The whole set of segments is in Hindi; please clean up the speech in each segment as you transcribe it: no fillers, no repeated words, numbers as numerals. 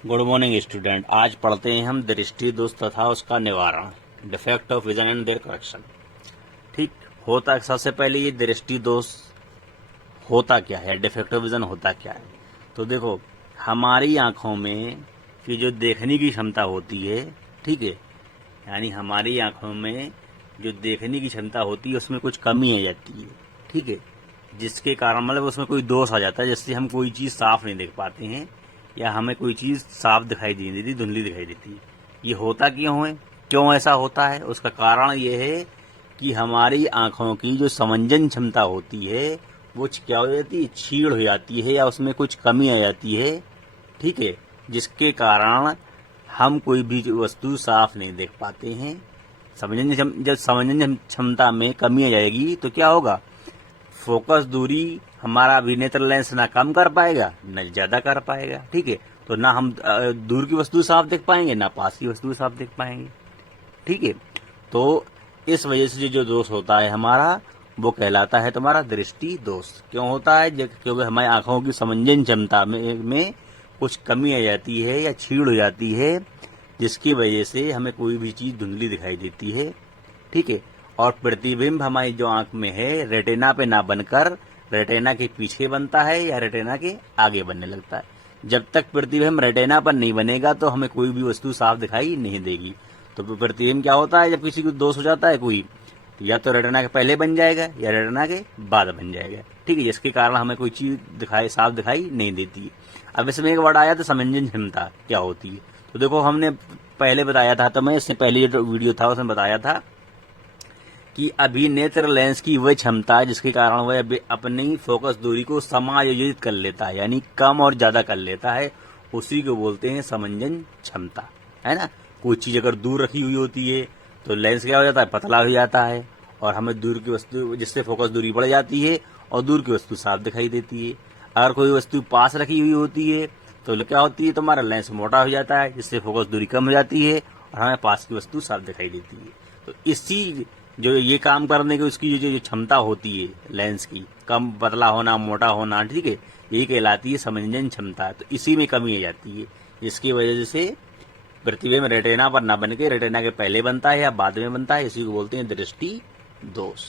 Good morning student. आज पढ़ते हैं हम दृष्टि दोष तथा उसका निवारण, defect of vision and their correction. ठीक होता है। सबसे पहले ये दृष्टि दोष होता क्या है, डिफेक्ट ऑफ विजन होता क्या है। तो देखो, हमारी आंखों में की जो देखने की क्षमता होती है, ठीक है, यानी हमारी आंखों में जो देखने की क्षमता होती है उसमें कुछ कमी आ जाती है, ठीक है, जिसके कारण मतलब उसमें कोई दोष आ जाता है, जिससे हम कोई चीज साफ नहीं देख पाते हैं या हमें कोई चीज साफ दिखाई नहीं देती, धुंधली दिखाई देती है। ये होता क्यों है, क्यों ऐसा होता है? उसका कारण ये है कि हमारी आंखों की जो समंजन क्षमता होती है वो क्या हो जाती है, छीड़ हो जाती है या उसमें कुछ कमी आ जाती है, ठीक है, जिसके कारण हम कोई भी वस्तु साफ नहीं देख पाते हैं। जब समंजन क्षमता में कमी आ जाएगी तो क्या होगा, फोकस दूरी हमारा अभिनेत्र लेंस ना कम कर पाएगा न ज्यादा कर पाएगा, ठीक है। तो ना हम दूर की वस्तु साफ देख पाएंगे ना पास की वस्तु साफ देख पाएंगे, ठीक है। तो इस वजह से जो दोष होता है हमारा, वो कहलाता है तुम्हारा दृष्टि दोष। क्यों होता है? क्योंकि हमारी आंखों की समंजन क्षमता में कुछ कमी आ जाती है या छीड़ हो जाती है, जिसकी वजह से हमें कोई भी चीज धुंधली दिखाई देती है, ठीक है। और प्रतिबिंब हमारी जो आंख में है रेटिना पे ना बनकर रेटिना के पीछे बनता है या रेटिना के आगे बनने लगता है। जब तक प्रतिबिंब रेटिना पर नहीं बनेगा तो हमें कोई भी वस्तु साफ दिखाई नहीं देगी। तो प्रतिबिंब क्या होता है, जब किसी को दोष हो जाता है कोई, तो या तो रेटिना के पहले बन जाएगा या रेटिना के बाद बन जाएगा, ठीक है, जिसके कारण हमें कोई चीज साफ दिखाई नहीं देती है। अब इसमें एक वर्ड आया था समंजन क्षमता क्या होती है। तो देखो, हमने पहले बताया था, तो मैं इससे पहले जो वीडियो था उसमें बताया था कि अभिनेत्र लेंस की वह क्षमता है जिसके कारण वह अपनी फोकस दूरी को समायोजित कर लेता है, यानी कम और ज्यादा कर लेता है, उसी को बोलते हैं समंजन क्षमता, है ना। कोई चीज अगर दूर रखी हुई होती है तो लेंस क्या हो जाता है, पतला हो जाता है, और हमें दूर की वस्तु, जिससे फोकस दूरी बढ़ जाती है और दूर की वस्तु साफ दिखाई देती है। अगर कोई वस्तु पास रखी हुई होती है तो क्या होती है, तुम्हारा लेंस मोटा हो जाता है, जिससे फोकस दूरी कम हो जाती है और हमें पास की वस्तु साफ दिखाई देती है। तो इसी जो ये काम करने की उसकी जो क्षमता होती है लेंस की, कम पतला होना मोटा होना, ठीक है, यही कहलाती है समंजन क्षमता। तो इसी में कमी आ जाती है, जिसकी वजह से प्रतिबिंब रेटिना पर ना बन के रेटिना के पहले बनता है या बाद में बनता है, इसी को बोलते हैं दृष्टि दोष।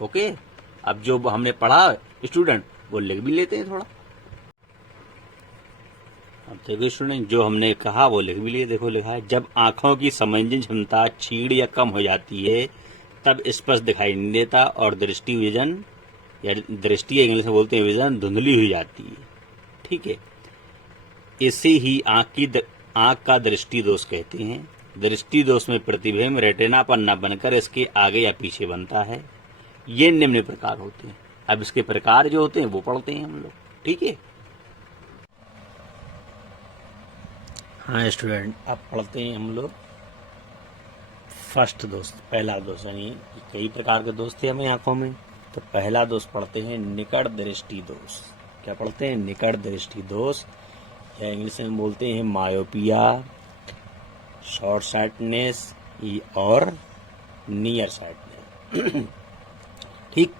ओके, अब जो हमने पढ़ा स्टूडेंट वो लिख भी लेते हैं थोड़ा। अब देखो स्टूडेंट, जो हमने कहा वो लिख भी लिए। देखो लिखा है, जब आंखों की समंजन क्षमता छीड़ या कम हो जाती है तब स्पष्ट दिखाई नहीं देता और दृष्टि विजन या दृष्टि इंग्लिश में बोलते हैं विजन धुंधली हो जाती है, ठीक है। इसे ही आंख का दृष्टि दोष कहते हैं। दृष्टि दोष में प्रतिबिंब रेटिना पर न बनकर इसके आगे या पीछे बनता है। ये निम्न प्रकार होते हैं। अब इसके प्रकार जो होते हैं वो पढ़ते हैं हम लोग, ठीक है। हाँ स्टूडेंट, अब पढ़ते हैं हम लोग फर्स्ट दोष, पहला दोष, यानी कई प्रकार के दोष थे हमें आंखों में। तो पहला दोष पढ़ते हैं निकट दृष्टि दोष। क्या पढ़ते हैं? निकट दृष्टि दोष, या इंग्लिश में बोलते हैं मायोपिया, शॉर्ट साइटनेस और नियर साइटनेस। ठीक,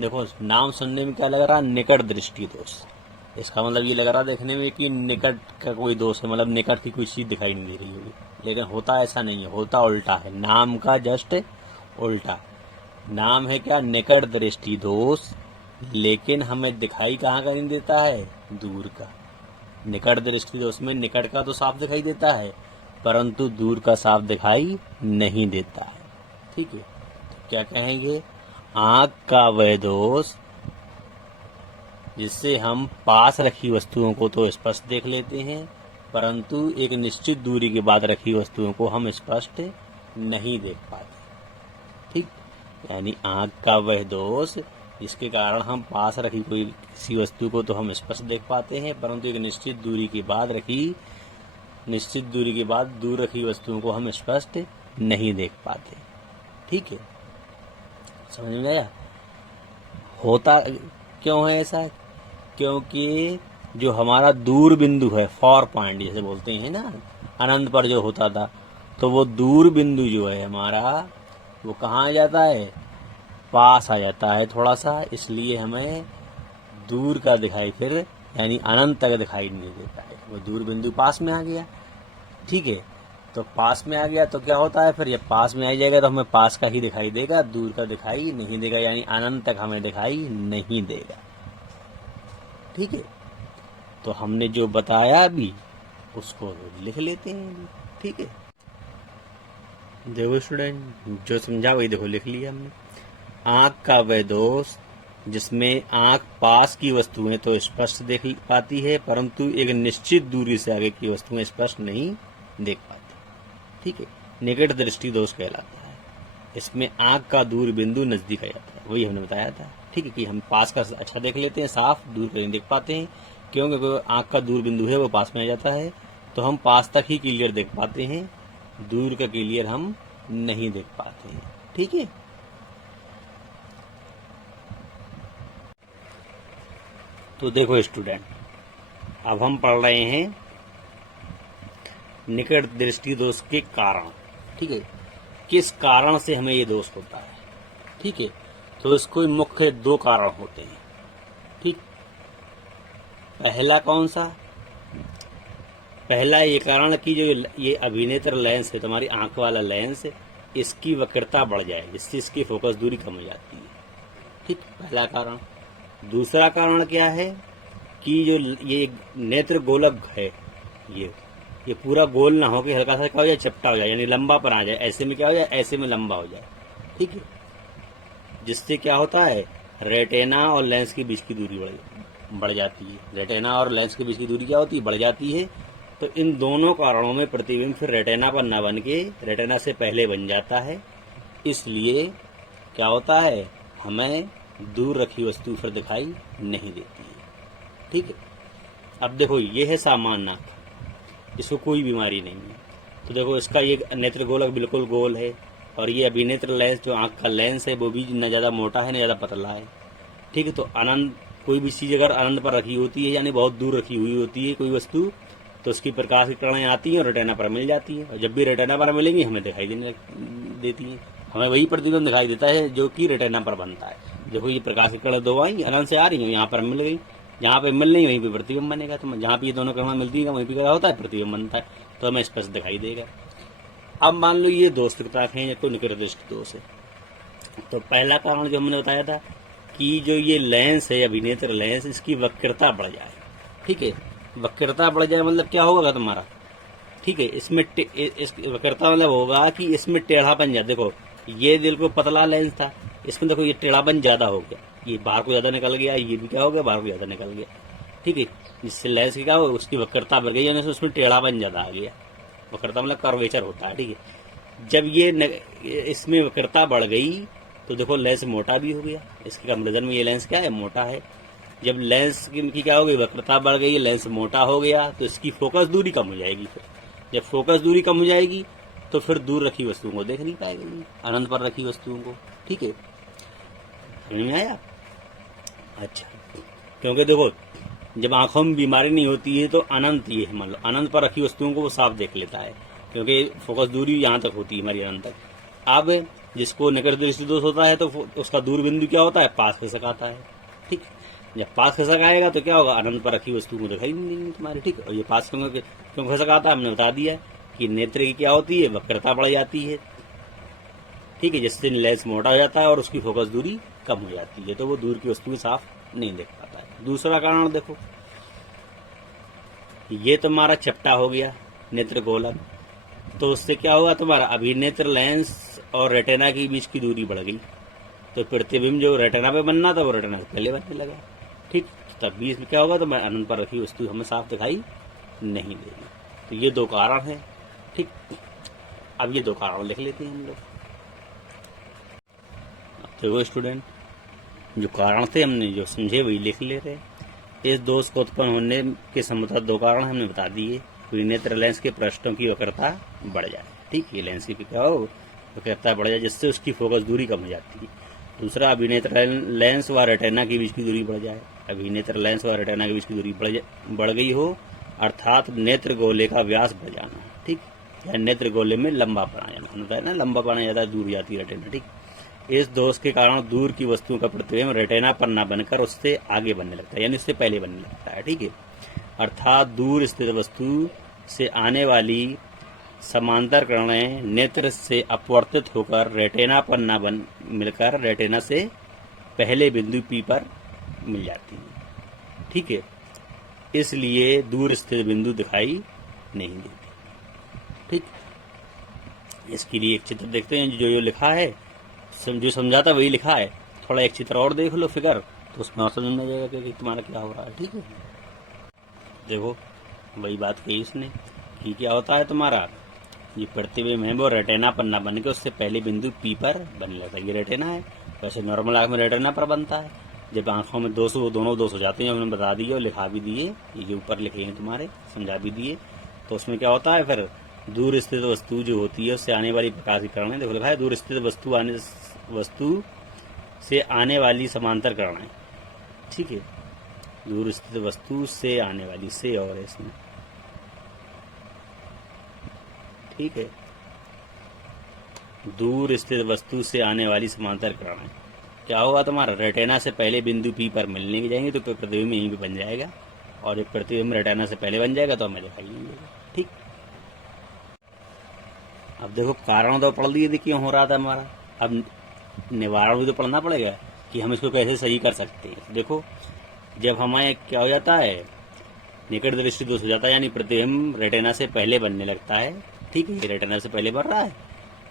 देखो नाम सुनने में क्या लग रहा, निकट दृष्टि दोष। इसका मतलब ये लग रहा देखने में कि निकट का कोई दोष है, मतलब निकट की कोई चीज दिखाई नहीं दे रही होगी, लेकिन होता ऐसा नहीं है, होता उल्टा है, नाम का जस्ट उल्टा। नाम है क्या, निकट दृष्टि दोष, लेकिन हमें दिखाई कहाँ का नहीं देता है, दूर का। निकट दृष्टि दोष में निकट का तो साफ दिखाई देता है परंतु दूर का साफ दिखाई नहीं देता है, ठीक है। तो क्या कहेंगे, आंख का वह दोष जिससे हम पास रखी वस्तुओं को तो स्पष्ट देख लेते हैं परंतु एक निश्चित दूरी के बाद रखी वस्तुओं को हम स्पष्ट नहीं देख पाते, ठीक। यानी आंख का वह दोष जिसके कारण हम पास रखी कोई किसी वस्तु को तो हम स्पष्ट देख पाते हैं परंतु एक निश्चित दूरी के बाद दूर रखी वस्तुओं को हम स्पष्ट नहीं देख पाते, ठीक है। समझ में आया? होता क्यों है ऐसा? क्योंकि जो हमारा दूर बिंदु है, फॉर पॉइंट जैसे बोलते हैं ना, अनंत पर जो होता था, तो वो दूर बिंदु जो है हमारा, वो कहाँ आ जाता है, पास आ जाता है थोड़ा सा, इसलिए हमें दूर का दिखाई फिर यानी अनंत तक दिखाई नहीं देता है। वो दूर बिंदु पास में आ गया, ठीक है। तो पास में आ गया तो क्या होता है, फिर जब पास में आ जाएगा तो हमें पास का ही दिखाई देगा, दूर का दिखाई नहीं देगा, यानी अनंत तक हमें दिखाई नहीं देगा, ठीक है। तो हमने जो बताया अभी उसको लिख लेते हैं, ठीक है। देखो स्टूडेंट, जो समझा वही देखो लिख लिया हमने। आंख का वह दोष जिसमें आंख पास की वस्तुएं तो स्पष्ट देख पाती है, परंतु एक निश्चित दूरी से आगे की वस्तुएं स्पष्ट नहीं देख पाती, ठीक है। निकट दृष्टि दोष कहलाता है। इसमें आंख का दूर बिंदु नजदीक आ जाता है, वही हमने बताया था, ठीक है, कि हम पास का अच्छा देख लेते हैं, साफ, दूर का नहीं देख पाते हैं। क्योंकि आंख का दूर बिंदु है वो पास में आ जाता है, तो हम पास तक ही क्लियर देख पाते हैं, दूर का क्लियर हम नहीं देख पाते हैं, ठीक है। तो देखो स्टूडेंट, अब हम पढ़ रहे हैं निकट दृष्टि दोष के कारण, ठीक है। किस कारण से हमें ये दोष होता है, ठीक है। तो इसको मुख्य दो कारण होते हैं, ठीक। पहला कौन सा? पहला ये कारण कि जो ये अभिनेत्र लेंस है, तुम्हारी आंख वाला लेंस, इसकी वक्रता बढ़ जाए, जिससे इसकी फोकस दूरी कम हो जाती है, ठीक, पहला कारण। दूसरा कारण क्या है कि जो ये नेत्र गोलक है, ये पूरा गोल ना हो के हल्का सा क्या हो जाए, चपटा हो जाए, यानी लंबा पर आ जाए, ऐसे में क्या हो जाए, ऐसे में लंबा हो जाए, ठीक है। जिससे क्या होता है, रेटिना और लेंस के बीच की दूरी बढ़ जाती है। रेटिना और लेंस के बीच की दूरी क्या होती है, बढ़ जाती है। तो इन दोनों कारणों में प्रतिबिंब फिर रेटिना पर न बन के रेटिना से पहले बन जाता है, इसलिए क्या होता है, हमें दूर रखी वस्तु फिर दिखाई नहीं देती है, ठीक है। अब देखो, ये है सामान्य आंख, इसको कोई बीमारी नहीं है। तो देखो, इसका ये नेत्र गोलक बिल्कुल गोल है, और ये अभिनेत्र लेंस जो आंख का लेंस है वो भी न ज़्यादा मोटा है न ज़्यादा पतला है, ठीक है। तो अनंत, कोई भी चीज़ अगर अनंत पर रखी होती है, यानी बहुत दूर रखी हुई होती है कोई वस्तु, तो उसकी प्रकाश की किरणें आती हैं और रेटिना पर मिल जाती है, और जब भी रेटिना पर मिलेंगी हमें दिखाई देने देती है, हमें वही प्रतिबिंब दिखाई देता है जो कि रेटिना पर बनता है। देखो, ये प्रकाश की किरणें दो आई, अनंत से आ रही हैं, यहाँ पर मिल गई, जहाँ पे मिल रही वहीं पे प्रतिबिंब बनेगा। तो जहाँ पे ये दोनों किरणें मिलती है वहीं पे क्या होता है, प्रतिबिंब बनता है, तो हमें स्पष्ट दिखाई देगा। अब मान लो ये दोषता है, तो निकट दृष्टि दोष है। तो पहला कारण जो हमने बताया था कि जो ये लेंस है, अभिनेत्र लेंस, इसकी वक्रता बढ़ जाए, ठीक है। वक्रता बढ़ जाए मतलब क्या होगा तुम्हारा, ठीक है, इसमें इस वक्रता मतलब होगा कि इसमें टेढ़ापन ज्यादा। देखो, ये दिल को पतला लेंस था, इसमें देखो ये टेढ़ापन ज्यादा हो गया, ये बाहर को ज्यादा निकल गया, ये भी क्या हो गया, बाहर को ज्यादा निकल गया, ठीक है। जिससे लेंस की क्या हो, उसकी वक्रता बढ़ गई, यानी उसमें टेढ़ापन ज्यादा आ गया। वक्रता मतलब कर्वेचर होता है, ठीक है। जब ये इसमें वक्रता बढ़ गई तो देखो लेंस मोटा भी हो गया, इसके कंपेरिजन में ये लेंस क्या है, मोटा है। जब लेंस की क्या हो गई, वक्रता बढ़ गई, लेंस मोटा हो गया, तो इसकी फोकस दूरी कम हो जाएगी। फिर जब फोकस दूरी कम हो जाएगी तो फिर दूर रखी वस्तुओं को देख नहीं पाएगी, अनंत पर रखी वस्तुओं को, ठीक है। समझ में आया? अच्छा, क्योंकि देखो, जब आंखों में बीमारी नहीं होती है तो अनंत, ये मान लो अनंत पर रखी वस्तुओं को वो साफ देख लेता है, क्योंकि फोकस दूरी यहाँ तक होती है हमारी, अनंत तक। अब जिसको निकट दृष्टि दोष होता है तो उसका दूर बिंदु क्या होता है, पास खिसक आता है, ठीक। जब पास खिसक आएगा तो क्या होगा, अनंत पर रखी वस्तुओं को दिखाई नहीं देंगी तुम्हारे, ठीक। और ये पास क्यों खिसक आता है, हमने बता दिया कि नेत्र की क्या होती है, वक्रता बढ़ जाती है, ठीक है, जिससे लेंस मोटा हो जाता है और उसकी फोकस दूरी कम हो जाती है, तो वो दूर की वस्तु साफ नहीं देख पाता है। दूसरा कारण देखो, ये तुम्हारा चपटा हो गया नेत्र गोलक, तो उससे क्या होगा, तुम्हारा अभिनेत्र लेंस और रेटिना के बीच की दूरी बढ़ गई, तो प्रतिबिंब जो रेटिना पे बनना था वो रेटिना से पहले बनने लगा, ठीक। तब भी इसमें क्या होगा, तो अनंत पर रखी वस्तु हमें साफ दिखाई नहीं देगी। तो ये दो कारण हैं, ठीक। अब ये दो कारण लिख लेते हैं हम लोग। देखो स्टूडेंट, जो कारण थे हमने जो समझे वही लिख ले रहे। इस दोष को उत्पन्न होने के संभवतः दो कारण हमने बता दिए। नेत्र लेंस के पृष्ठों की वक्रता बढ़ जाए, ठीक, ये लेंस की क्या हो, वक्रता बढ़ जाए, जिससे उसकी फोकस दूरी कम हो जाती है। दूसरा, अभिनेत्र लेंस व रेटिना के बीच की दूरी बढ़ जाए, अभिनेत्र लेंस व रेटिना के बीच की दूरी बढ़ गई हो, अर्थात नेत्र गोले का व्यास बढ़ जाना, ठीक, या नेत्र गोले में लंबा पड़ा जाना होता है ना, लंबा पड़ा जाता है, दूर जाती है रेटिना, ठीक। इस दोष के कारण दूर की वस्तुओं का प्रतिबिंब रेटिना पर न बनकर उससे आगे बनने लगता है, यानी उससे पहले बनने लगता है। ठीक है, अर्थात दूर स्थित वस्तु से आने वाली समांतर किरणें नेत्र से अपवर्तित होकर रेटिना पर न बन मिलकर रेटिना से पहले बिंदु P पर मिल जाती हैं। ठीक है, इसलिए दूर स्थित बिंदु दिखाई नहीं देती। ठीक, इसके लिए एक चित्र देखते हैं। जो लिखा है, जो समझा था वही लिखा है, थोड़ा एक चित्र और देख लो फिगर, तो उसमें और समझ में आ जाएगा कि तुम्हारा क्या हो रहा है। ठीक है, देखो वही बात कही इसने कि क्या होता है तुम्हारा, ये प्रतिबिंब है वो रेटिना पर ना बन के उससे पहले बिंदु P पर बनने लगता है। ये रेटिना है, वैसे नॉर्मल आँख में रेटिना पर बनता है। जब आंखों में दोष दोनों दोष हो जाते हैं, हमने बता दिए और लिखा भी दिए, ये ऊपर लिखे हैं तुम्हारे, समझा भी दिए। तो उसमें क्या होता है, फिर दूर स्थित वस्तु जो होती है उससे आने वाली प्रकाश की किरणें, देखो लिखा है दूर स्थित वस्तु से आने वाली समांतर किरणें। ठीक है, दूर स्थित वस्तु से आने वाली, से और है इसमें। ठीक है, दूर स्थित वस्तु से आने वाली समांतर किरणें क्या होगा तुम्हारा, रेटिना से पहले बिंदु P पर मिलने की जाएंगे तो प्रतिबिंब यहीं पे बन जाएगा, और जब प्रतिबिंब रेटिना से पहले बन जाएगा तो हमें दिखाई नहीं देगा। ठीक, अब देखो कारण तो पढ़ लिए थे क्यों हो रहा था हमारा, अब निवारण भी तो पढ़ना पड़ेगा कि हम इसको कैसे सही कर सकते हैं। देखो जब हमें क्या हो जाता है, निकट दृष्टि दोष हो जाता है, यानी प्रतिबिंब रेटिना से पहले बनने लगता है। ठीक है, ये रेटिना से पहले बन रहा है,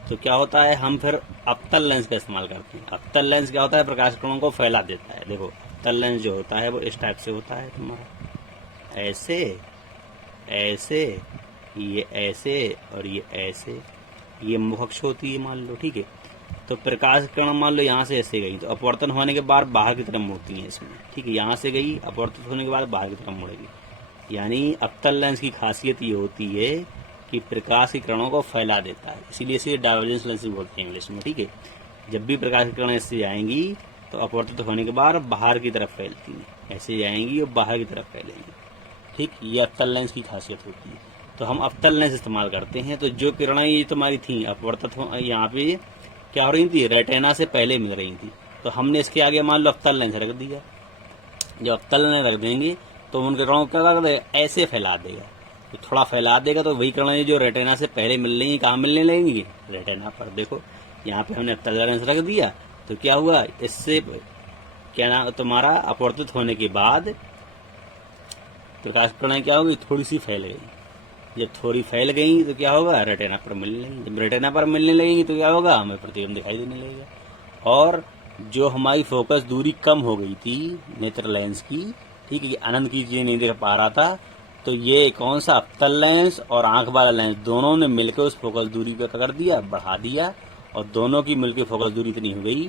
तो क्या होता है, हम फिर अवतल लेंस का इस्तेमाल करते हैं। अवतल लेंस क्या होता है, प्रकाश किरणों को फैला देता है। देखो अवतल लेंस जो होता है वो इस टाइप से होता है तुम्हारा, ऐसे ऐसे, ये ऐसे और ये ऐसे, ये मुख अक्ष होती है मान लो। ठीक है, तो प्रकाश किरण मान लो यहाँ से ऐसे गई, तो अपवर्तन होने के बाद बाहर की तरफ मुड़ती है इसमें। ठीक है, यहाँ से गई, अपवर्तित होने के बाद बाहर की तरफ मुड़ेगी। यानी अवतल लेंस की खासियत ये होती है कि प्रकाश की किरणों को फैला देता है, इसीलिए इसे डाइवर्जेंस लेंस बोलते हैं इंग्लिश में। ठीक है, जब भी प्रकाश की किरणें इससे जाएंगी तो अपवर्तित होने के बाद बाहर की तरफ फैलती हैं, ऐसे जाएंगी और बाहर की तरफ फैलेंगी। ठीक, ये अवतल लेंस की खासियत होती है, तो हम अवतल लेंस इस्तेमाल करते हैं। तो जो किरणें ये तुम्हारी थी अपवर्तित यहाँ पे क्या हो रही थी, रेटिना से पहले मिल रही थी, तो हमने इसके आगे मान लो अवतल लेंस रख दिया। जब अवतल लेंस रख देंगे तो उन किरणों को क्या कर देगा, ऐसे फैला देगा। तो थोड़ा फैला देगा तो वही किरणें जो रेटिना से पहले मिल रही, कहाँ मिलने लगेंगी, रेटिना पर। देखो यहाँ पे हमने अवतल लेंस रख दिया, तो क्या हुआ, इससे क्या नाम तुम्हारा अपवर्तित होने के बाद प्रकाश किरणें क्या होगी, थोड़ी सी फैल गई। जब थोड़ी फैल गई तो क्या होगा, रेटिना पर मिलने लगेंगी। जब रेटिना पर मिलने लगेंगी तो क्या होगा, हमें प्रतिबिंब दिखाई देने लगेगा। और जो हमारी फोकस दूरी कम हो गई थी नेत्र लेंस की, ठीक है, अनंत की चीजें नहीं देख पा रहा था, तो ये कौन सा अवतल लेंस और आंख वाला लेंस दोनों ने मिलकर उस फोकस दूरी को कर दिया, बढ़ा दिया, और दोनों की मिलकर फोकस दूरी इतनी हो गई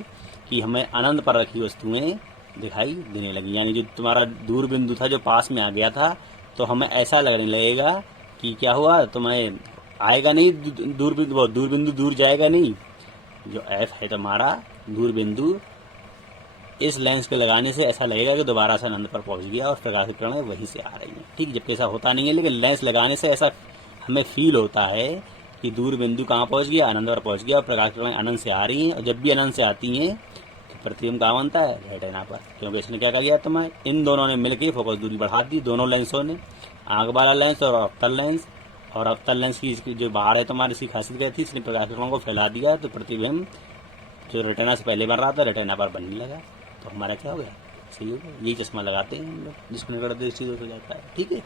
कि हमें अनंत पर रखी वस्तुएं दिखाई देने लगी। यानी जो तुम्हारा दूर बिंदु था जो पास में आ गया था, तो हमें ऐसा लगने लगेगा कि क्या हुआ, तुम्हें आएगा नहीं दूर बिंदु दूर जाएगा नहीं। जो एफ है तुम्हारा दूर बिंदु, इस लेंस के लगाने से ऐसा लगेगा कि दोबारा से अनंत पर पहुंच गया और प्रकाश की किरणें वहीं से आ रही हैं। ठीक, जबकि ऐसा होता नहीं है, लेकिन लेंस लगाने से ऐसा हमें फील होता है कि दूर बिंदु कहाँ पहुंच गया, अनंत पर पहुंच गया और प्रकाश की किरणें अनंत से आ रही हैं। और जब भी अनंत से आती हैं तो प्रतिबिंब कहाँ बनता है, रेटिना पर, क्योंकि इसने क्या किया तुम्हें, इन दोनों ने मिलकर फोकस दूरी बढ़ा दी, दोनों लेंसों ने, आंख वाला लेंस और अवतल लेंस। और अवतल लेंस की जो बाहर है तुम्हारी, इसकी खासियत क्या थी, इसने प्रकाश की किरणों को फैला दिया, तो प्रतिबिंब जो रेटिना से पहले बन रहा था रेटिना पर बनने लगा। तो हमारा क्या हो गया, सही हो गया। यही चश्मा लगाते हैं हम लोग, जिसको निकट दृष्टि दोष हो जाता है। ठीक है,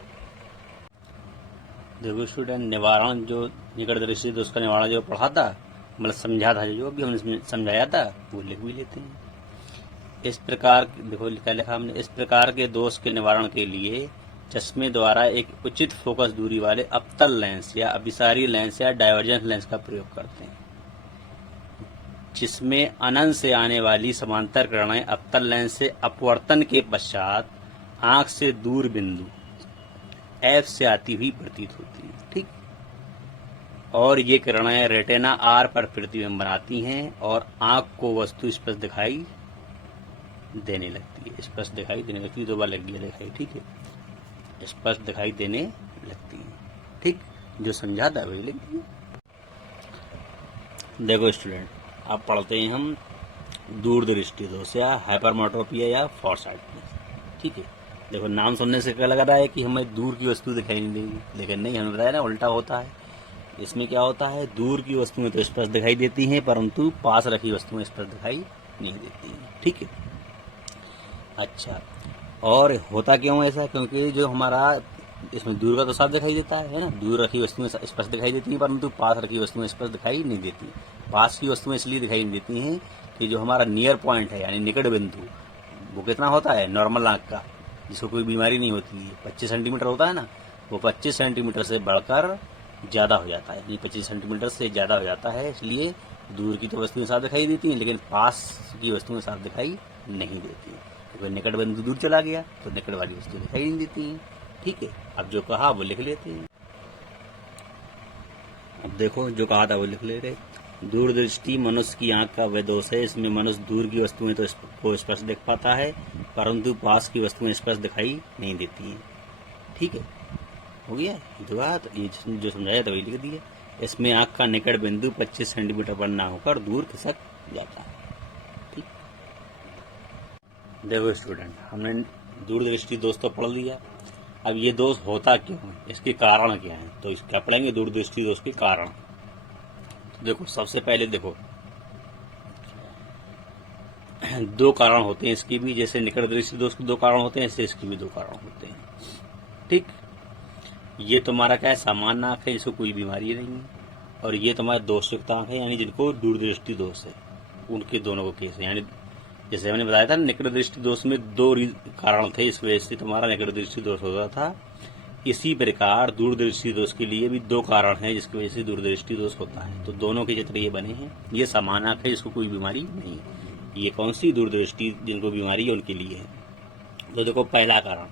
देखो स्टूडेंट, निवारण जो निकट दृष्टि दोष का निवारण जो पढ़ा था, मतलब समझा था, जो भी हमने समझाया था वो लिख भी लेते हैं। इस प्रकार देखो क्या लिखा हमने, इस प्रकार के दोष के निवारण के लिए चश्मे द्वारा एक उचित फोकस दूरी वाले अवतल लेंस या अभिसारी लेंस या डाइवर्जेंस लेंस का प्रयोग करते हैं, जिसमें अनंत से आने वाली समांतर किरणें अवतल लेंस से अपवर्तन के पश्चात आंख से दूर बिंदु एफ से आती हुई प्रतीत होती है। ठीक, और ये किरणें रेटिना आर पर प्रतिबिंब बनाती हैं और आंख को वस्तु स्पष्ट दिखाई देने लगती है। स्पष्ट दिखाई देने लगती है, 2 बार लग गया दिखाई। ठीक है, स्पष्ट दिखाई देने लगती है। ठीक, जो समझा था वही लिख दिया। देखो स्टूडेंट, अब पढ़ते हैं हम दूरदृष्टि दोष या हाइपरमेट्रोपिया या फॉरसाइटनेस। ठीक है, देखो नाम सुनने से क्या लग रहा है कि हमें दूर की वस्तु दिखाई नहीं देगी, लेकिन नहीं, हमें बताया ना उल्टा होता है। इसमें क्या होता है, दूर की वस्तुएं तो स्पष्ट दिखाई देती हैं, परंतु पास रखी वस्तुएं स्पष्ट दिखाई नहीं देती हैं। ठीक है, अच्छा, और होता क्यों ऐसा, क्योंकि जो हमारा इसमें दूर का तो साफ दिखाई देता है ना, दूर रखी वस्तुएं स्पष्ट दिखाई देती हैं, परंतु पास रखी वस्तुएं स्पष्ट दिखाई नहीं देती। पास की वस्तुएं इसलिए दिखाई नहीं देती हैं कि जो हमारा नियर पॉइंट है यानी निकट बिंदु, वो कितना होता है नॉर्मल आंख का, जिसको कोई बीमारी नहीं होती है, 25 सेंटीमीटर होता है ना, वो 25 सेंटीमीटर से बढ़कर ज़्यादा हो जाता है, यानी 25 सेंटीमीटर से ज़्यादा हो जाता है। इसलिए दूर की तो वस्तुएं साफ दिखाई देती हैं, लेकिन पास की वस्तुएं साफ दिखाई नहीं देती हैं। क्योंकि निकट बिंदु दूर चला गया तो निकट वाली वस्तु दिखाई नहीं देती हैं। ठीक है, अब जो कहा वो लिख लेते हैं। अब देखो जो कहा था वो लिख ले रहे। दूरदृष्टि मनुष्य की आंख का वह दोष है, इसमें मनुष्य दूर की वस्तुएं तो को स्पष्ट देख पाता है, परंतु पास की वस्तुएं स्पष्ट दिखाई नहीं देती हैं। ठीक है, हो गया जो बात, ये जो समझाया था वही लिख दिया। इसमें आंख का निकट बिंदु 25 सेंटीमीटर पर ना होकर दूर खिसक जाता है। ठीक, देखो स्टूडेंट, हमने दूरदृष्टि दोष तो पढ़ लिया। अब ये दोष होता क्यों है, इसके कारण क्या है, तो क्या पढ़ेंगे दूरदृष्टि दोष के कारण। तो देखो सबसे पहले देखो दो कारण होते हैं इसकी भी, जैसे निकट दृष्टि दोष के दो कारण होते हैं, ऐसे इसके भी दो कारण होते हैं। ठीक, ये तुम्हारा क्या है, सामान्य आंख है जिसको कोई बीमारी नहीं है, और ये तुम्हारा दोषयुक्त आंख है यानी जिनको दूरदृष्टि दोष है, उनके दोनों को केस है। यानी जैसे हमने बताया था निकट दृष्टि दोष में दो कारण थे, इस वजह से तुम्हारा निकट दृष्टि दोष होता था। इसी प्रकार दूरदृष्टि दोष के लिए भी दो कारण हैं जिसकी वजह से दूरदृष्टि दोष होता है। तो दोनों के चित्र ये बने हैं। ये सामान्य आंख है जिसको कोई बीमारी नहीं है, ये कौन सी दूरदृष्टि जिनको बीमारी है उनके लिए है। तो देखो पहला कारण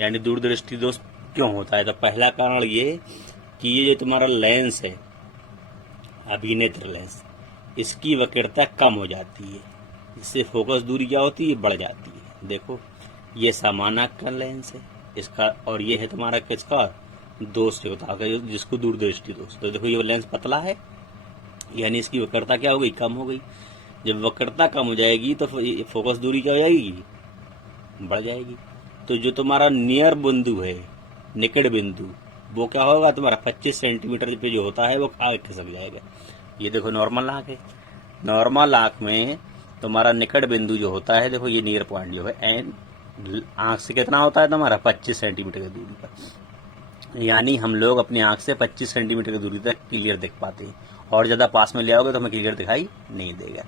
यानी दूरदृष्टि दोष क्यों होता है, तो पहला कारण ये कि ये जो तुम्हारा लेंस है, अभिनेत्र लेंस, इसकी वक्रता कम हो जाती है, इससे फोकस दूरी क्या होती है, बढ़ जाती है। देखो ये सामान्य आंख का लेंस है इसका, और ये है तुम्हारा किसका, दोष होता है जिसको दूरदृष्टि दोष। तो देखो ये लेंस पतला है यानी इसकी वक्रता क्या हो गई, कम हो गई। जब वक्रता कम हो जाएगी तो फोकस दूरी क्या हो जाएगी, बढ़ जाएगी। तो जो तुम्हारा नियर बिंदु है, निकट बिंदु, वो क्या होगा तुम्हारा 25 सेंटीमीटर पे जो होता है वो आगे खिसक जाएगा। ये देखो नॉर्मल आंख है, नॉर्मल आंख में तुम्हारा निकट बिंदु जो होता है, देखो ये नियर पॉइंट जो है एंड आंख से कितना होता है तुम्हारा 25 सेंटीमीटर की दूरी पर, यानी हम लोग अपनी आंख से 25 सेंटीमीटर की दूरी तक क्लियर देख पाते हैं, और ज़्यादा पास में ले आओगे तो हमें क्लियर दिखाई नहीं देगा।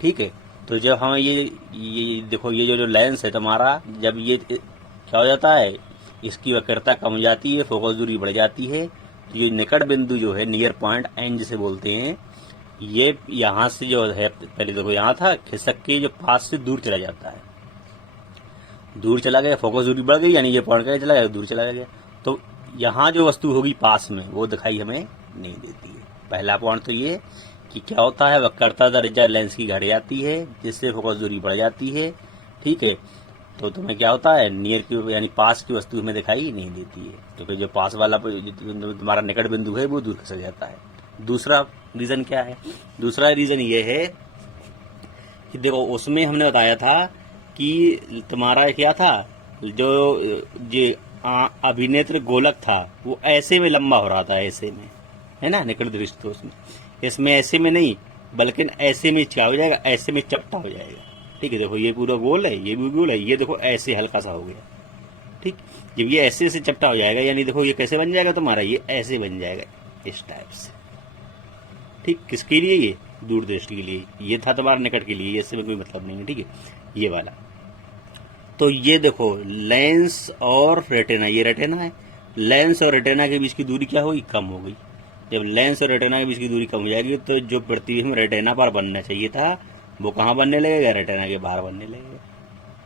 ठीक है, तो जब हमें ये देखो ये जो लेंस है तुम्हारा, जब ये क्या हो जाता है, इसकी वक्रता कम हो जाती है, फोकस दूरी बढ़ जाती है, तो ये निकट बिंदु जो है नियर पॉइंट एंड जिसे बोलते हैं, ये यहाँ से जो है पहले देखो यहाँ था, खिसक के जो पास से दूर चला जाता है, दूर चला गया, फोकस दूरी बढ़ गई, यानी ये पॉइंट का चला गया, दूर चला गया, तो यहाँ जो वस्तु होगी पास में वो दिखाई हमें नहीं देती है। पहला पॉइंट तो ये कि क्या होता है, वक्रता दर्जा लेंस की घट जाती है जिससे फोकस दूरी बढ़ जाती है। ठीक है, तो तुम्हें क्या होता है, नियर की यानी पास की वस्तु हमें दिखाई नहीं देती है, तो फिर जो पास वाला तुम्हारा निकट बिंदु है वो दूर खिसक जाता है। दूसरा रीजन क्या है, दूसरा रीजन ये है कि देखो उसमें हमने बताया था कि तुम्हारा क्या था, जो अभिनेत्र गोलक था वो ऐसे में लंबा हो रहा था, ऐसे में है ना निकट दृष्टि दोष में। इसमें ऐसे में नहीं बल्कि ऐसे में क्या हो जाएगा, ऐसे में चपटा हो जाएगा। ठीक है, देखो ये पूरा गोल है, ये भी गोल है, ये देखो ऐसे हल्का सा हो गया। ठीक, जब ये ऐसे से चपटा हो जाएगा यानी देखो ये कैसे बन जाएगा तुम्हारा, ये ऐसे बन जाएगा इस टाइप से। ठीक, किसके लिए, ये दूरदृष्टि के लिए, ये था तुम्हारा निकट के लिए, इससे में कोई मतलब नहीं है। ठीक है, ये वाला। तो ये देखो लेंस और रेटिना, ये रेटिना है, लेंस और रेटिना के बीच की दूरी क्या होगी, कम हो गई। जब लेंस और रेटिना के बीच की दूरी कम हो जाएगी तो जो प्रतिबिंब रेटिना पर बनना चाहिए था वो कहाँ बनने लगेगा, रेटिना के बाहर बनने लगेगा।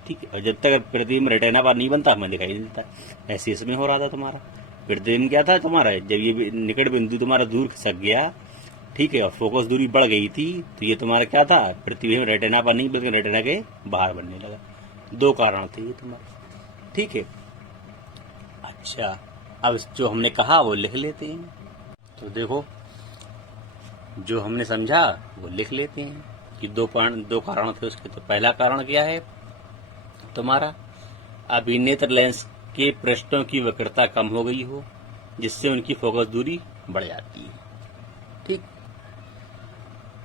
ठीक है, और जब तक प्रतिबिंब रेटिना पर नहीं बनता हमें दिखाई नहीं देता। ऐसे इसमें हो रहा था तुम्हारा, प्रतिबिंब क्या था तुम्हारा, जब ये निकट बिंदु तुम्हारा दूर खिसक गया, ठीक है, और फोकस दूरी बढ़ गई थी, तो ये तुम्हारा क्या था, प्रतिबिंब रेटिना पर नहीं बल्कि रेटिना के बाहर बनने लगा। दो कारण थे ये तुम्हारे। ठीक है, अच्छा अब जो हमने कहा वो लिख लेते हैं। तो देखो जो हमने समझा वो लिख लेते हैं। कि दो कारण थे उसके। तो पहला कारण क्या है तुम्हारा, अभिनेत्र लेंस के पृष्ठों की वक्रता कम हो गई हो, जिससे उनकी फोकस दूरी बढ़ जाती है। ठीक।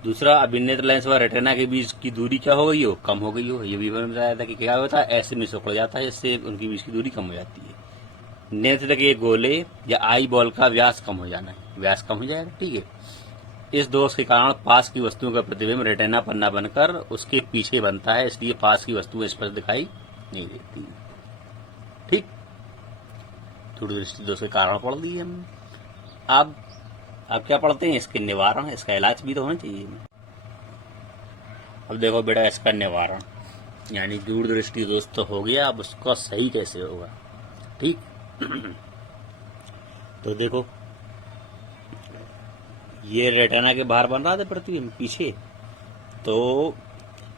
दूसरा, अभिनेत्र लेंस व रेटिना के बीच की दूरी क्या हो गई हो, कम हो गई हो। ये भी मैंने बताया था कि क्या होता है, ऐसे में सिकुड़ जाता है, जिससे उनके बीच की दूरी कम हो जाती है। नेत्र के गोले या आई बॉल का व्यास कम हो जाना है, व्यास कम हो जाएगा। ठीक है। इस दोष के कारण पास की वस्तुओं का प्रतिबिंब रेटिना पर न बनकर उसके पीछे बनता है, इसलिए पास की वस्तुएं स्पष्ट दिखाई नहीं देती। ठीक। दूरदृष्टि दोष के कारण पढ़ लिए हमने। अब क्या पढ़ते हैं, इसके निवारण, इसका इलाज भी तो होना चाहिए। अब देखो बेटा, इसका निवारण यानी दूरदृष्टि दोष तो हो गया, अब उसका सही कैसे होगा। ठीक। तो देखो, ये रेटिना के बाहर बन रहा था प्रतिबिंब पीछे, तो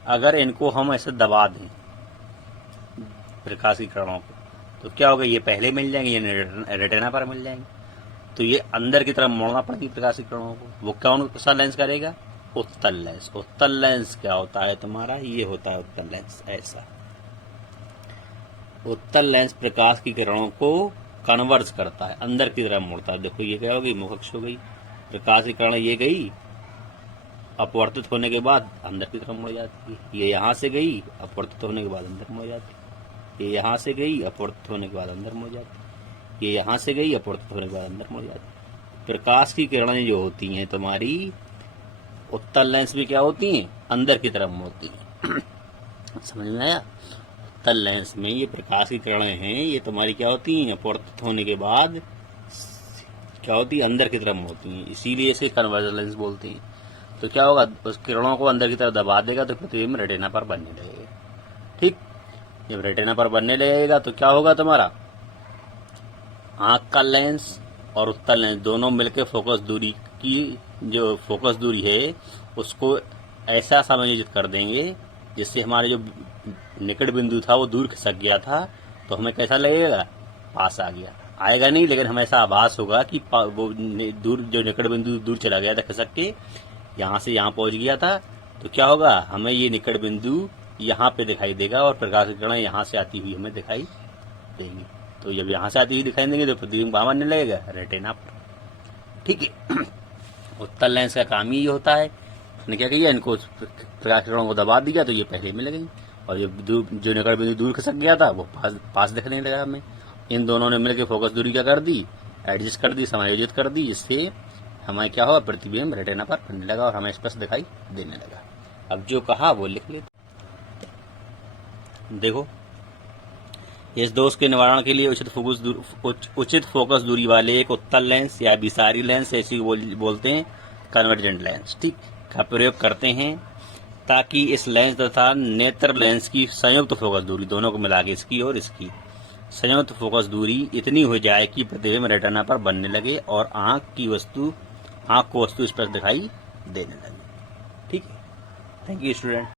अगर इनको हम ऐसे दबा दें प्रकाश की किरणों को, तो क्या होगा, ये पहले मिल जाएंगे, ये रेटिना पर मिल जाएंगे। तो ये अंदर की तरफ मोड़ना पड़ेगी प्रकाश की किरणों को। वो कौन सा लेंस करेगा, उत्तल लेंस। उत्तल लेंस क्या होता है तुम्हारा, ये होता है उत्तल लेंस। ऐसा उत्तल लेंस प्रकाश की किरणों को कन्वर्ज करता है, अंदर की तरफ मोड़ता है। देखो ये क्या हो गई, मुखक्ष हो गई, प्रकाश की किरण ये गई, अपवर्तित होने के बाद अंदर की तरफ मुड़ जाती है। ये यहाँ से गई, अपवर्तित होने के बाद अंदर मुड़ जाती है। ये यहाँ से गई, अपवर्तित होने के बाद अंदर मुड़ जाती है। ये यहाँ से गई, अपवर्तित होने के बाद अंदर मुड़ जाती है। प्रकाश की किरणें जो होती हैं तुम्हारी उत्तल लेंस में क्या होती हैं, अंदर की तरफ मुड़ती हैं। समझ में आया। उत्तल लेंस में ये प्रकाश की किरणें हैं, ये तुम्हारी क्या होती हैं, अपवर्तित होने के बाद क्या होती है, अंदर की तरफ मुड़ती हैं, इसीलिए इसे कन्वर्जन लेंस बोलते हैं। तो क्या होगा, उस किरणों को अंदर की तरफ दबा देगा तो प्रतिबिंब रेटिना पर बनने लगेगा। ठीक। जब रेटिना पर बनने लगेगा तो क्या होगा, तुम्हारा आंख का लेंस और उत्तल लेंस दोनों मिलकर फोकस दूरी की, जो फोकस दूरी है उसको ऐसा समायोजित कर देंगे जिससे हमारे जो निकट बिंदु था वो दूर खिसक गया था, तो हमें कैसा लगेगा, पास आ गया। आएगा नहीं, लेकिन हमें ऐसा आभास होगा कि वो दूर, जो निकट बिंदु दूर चला गया था खिसक के, यहाँ से यहाँ पहुंच गया था, तो क्या होगा, हमें ये निकट बिंदु यहाँ पे दिखाई देगा और प्रकाश की किरणें यहाँ से आती हुई हमें दिखाई देंगी। तो जब यहाँ से आती हुई दिखाई देंगे तो प्रतिबिंब कहाँ बनने लगेगा, रेटिना पर। ठीक है। उत्तल लेंस का काम ही होता है, ने क्या किया, इनको प्रकाश किरणों को दबा दिया तो ये पहले में लगेंगे, और जो निकट बिंदु दूर खिसक गया था वो पास दिखने लगा हमें। इन दोनों ने मिलकर फोकस दूरी क्या कर दी, एडजस्ट कर दी, समायोजित कर दी, जिससे हमें क्या हुआ, प्रतिबिंब रेटिना पर बनने लगा और हमें स्पष्ट दिखाई देने लगा। अब जो कहा वो लिख लेते। देखो, इस दोष के निवारण के लिए उचित फोकस दूरी वाले एक उत्तल लेंस या विसारी लेंस, ऐसी बोलते हैं कन्वर्जेंट लेंस, ठीक, का प्रयोग करते हैं, ताकि इस लेंस तथा नेत्र लेंस की संयुक्त फोकस दूरी, दोनों को मिला के इसकी और इसकी संयुक्त फोकस दूरी इतनी हो जाए कि प्रतिबिंब रेटिना पर बनने लगे और आंख को वस्तु स्पष्ट दिखाई देने लगे। ठीक है। Thank you student.